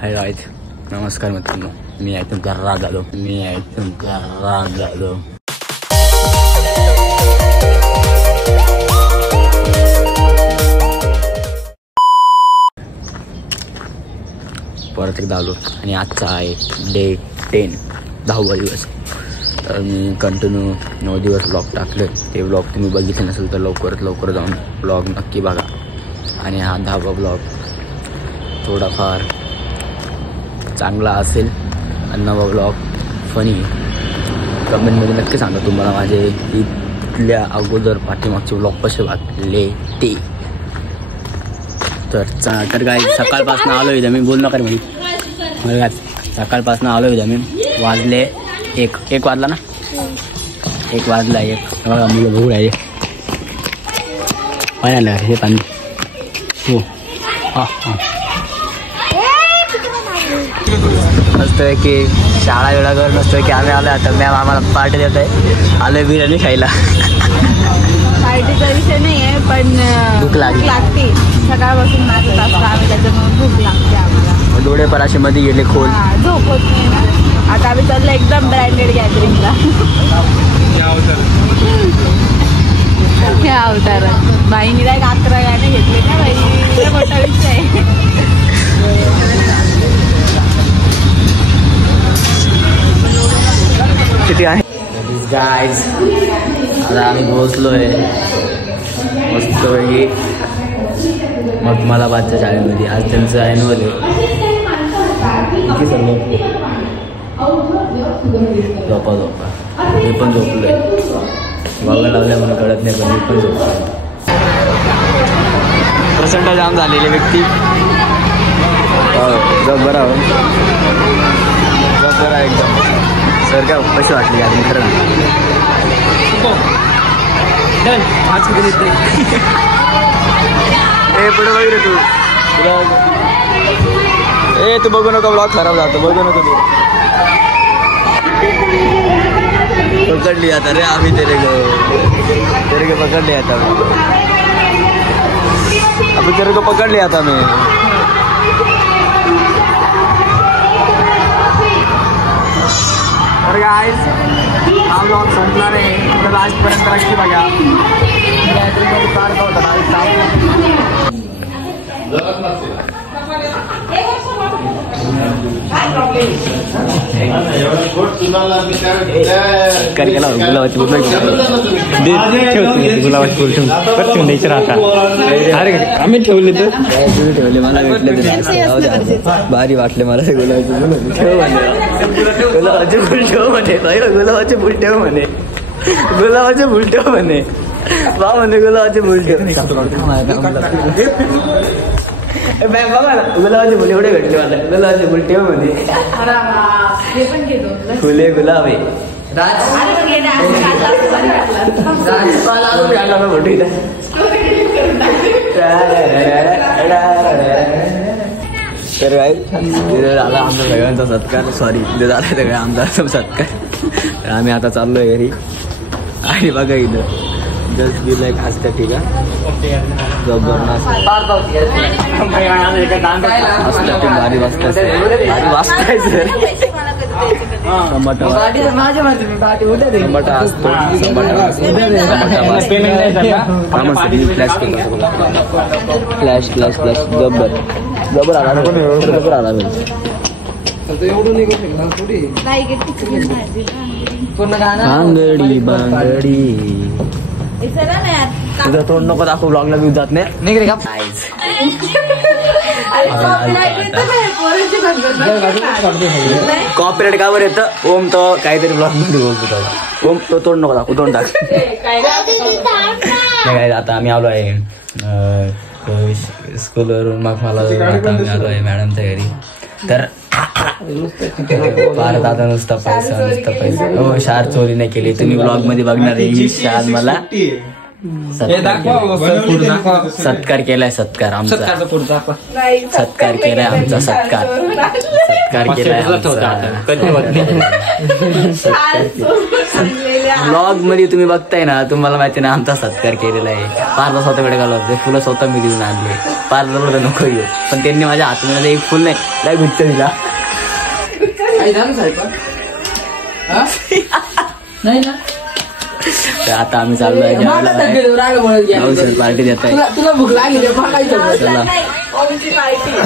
Hi guys, नमस्कार मित्रांनो. मी आहे तुमचा राजालो. परत एकदा आलो आणि आजचा आहे डे 10, 10वा दिवस. तर मी कंटिन्यू 9 दिवस ब्लॉग टाकले. ते ब्लॉग तुम्ही बघितले नसेल तर लवकर जाऊन ब्लॉग नक्की बघा. आणि हा 10वा ब्लॉग थोडाफार चांगला असेल आणि 9वा ब्लॉग फनी. कमेंटमध्ये नक्की सांगा तुम्हाला माझे इथल्या अगोदर पाठीमागचे ब्लॉग कसे वाटले ते. तर काय सकाळपासून आलो इथं मी. बोल नका रे मला. सकाळपासून आलो इथं मी. वाजले एक वाजला ना. 1 वाजला. बघा मुलं बघू राहिले. पाणी आलं हे पाणी. हो हां मस्त आहे की शाळा वेळा कर नसतोय की आम्ही आलो. आता मॅम आम्हाला पार्टी देत आहे. आलोय बिर्याणी खायला. पार्टीचा विषय नाही आहे पण भूक लागते. सकाळपासून नाचत असतो आम्ही त्याच्यामुळे भूक लागते आम्हाला. डोळे पराशे मध्ये गेले खोल. झोप होत नाही ना. आता आम्ही चाललो एकदम ब्रँडेड गॅदरिंगला. ह्या अवतारात बाईनीला 11 गाणे घेतले ना बाई. मोठा विषय आहे. किती आहे गाईज. आता आम्ही पोहोचलोय मस्त पैकी मखमलाबादच्या शाळेमध्ये. आज त्यांचं ॲन्युअल आहे. झोपा मी पण झोपलोय. वागा लावल्या म्हणून कळत नाही पण मी पण झोपलोय. प्रचंड जाम झालेले व्यक्ती. जग बरा एकदम. सर काय कशी वाटली आज खरं पुढे बघ रे तू. तू बघू नको ब्लॉग खराब जातो. बघू नको तू. पकडली आता रे आम्ही तेरे को पकडली आता. अभी तेरे को पकडली आता मी. तर गाईज हा ब्लॉग संपला रे. तर आजपर्यंत नक्की बघा. गुलाबाची फुल द्यायचे राहता. अरे आम्ही ठेवले तर ठेवले. मला भेटले भारी वाटले मला. गुलाबाचे ठेव म्हणे. गुलाबाचे फुल ठेव म्हणे. गुलाबाचे फुल ठेव म्हणे. गुलाबाचे फुल ठेव म्हणे. वा म्हणे गुलाबाचे फुल ठेव. बघा ना गुलाबाचे फुल एवढे भेटले मला. गुलाबाचे फुल ठेव म्हणे. फुले गुलाबे तर काय तिथे झाला आमचा सगळ्यांचा सत्कार. सॉरी तिथे झाला सगळ्या आमचा सत्कार. तर आम्ही आता चाललोय घरी. आणि बघा इथं जस्ट बी लाईक हसत्या. ठीक आहे जबरदस्त भारी वाजताय सर. फ्लॅश जबर आला बांगडी. तुझं तोंड नको दाखव. ब्लॉगला व्ह्यू जात नाही रे का. कॉपीराइट का बरं येतं. ओम तो काहीतरी ब्लॉग मध्ये बोलतो. ओम तो तोंड नको दाखव. तोंड टाक. काय आता आम्ही आलो आहे स्कूलवरून. मग मला आम्ही आलो आहे मॅडमच्या घरी. तर भारत आता नुसता पैसा. हो शार चोरी नाही केली. तुम्ही ब्लॉग मध्ये बघणार आहे. शार मला सत्कार केलाय. सत्कार आमचा. सत्कार केलाय आमचा. सत्कार केलाय. ब्लॉग मध्ये तुम्ही बघताय ना, तुम्हाला माहिती ना आमचा सत्कार केलेला आहे. पार्ला स्वतः वेळ घालवते, फुलं स्वतः मी देऊन आणले. पार्ला बोलतो नको येऊ, पण त्यांनी माझ्या हातमध्ये एक फुल नाही काय गुच्छ दिला. नाही ना. तर आता आम्ही चाललोय पार्टी देत आहे. तुला भूक लागली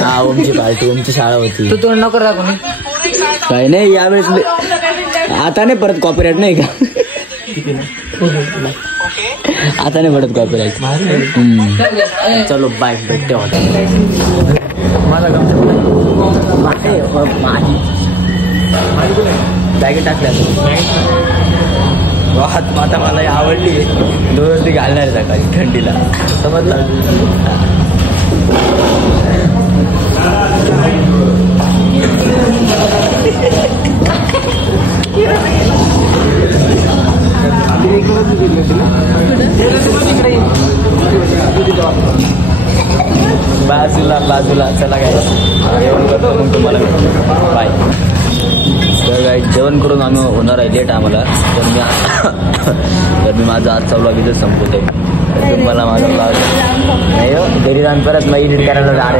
हा ओमची पार्टी, ओमची शाळा होती. तू तोंड नको राखू. काही नाही यावेळेस आता नाही परत कॉपीराईट नाही का. आता नाही पडत कॉपीराईट. चलो बाय, भेटते होता माझा बॅगेट टाकल्या वाहत माता मला आवडली. दोन ती घालणार सकाळी थंडीला, समजलं. बाजूला चला काय जेवण करतो मग तुम्हाला बाय. तर काय जेवण करून आम्ही होणार आहे लेट आम्हाला. तर मी माझा आजचा ब्लॉग इथं संपवतो. तुम्हाला माझा ब्लॉग नाही हो घरी जाऊन परत मग एडिट करायला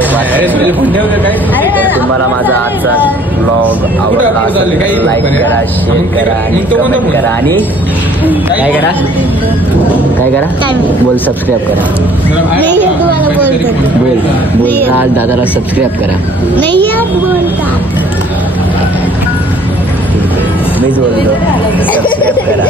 तुम्हाला माझा आजचा ब्लॉग आवडला लाईक करा, शेअर करा आणि कमेंट करा आणि काय करा बोल सबस्क्राईब करा. बोल आज दादाला सबस्क्राईब करा. मीच बोलतो सबस्क्राईब करा.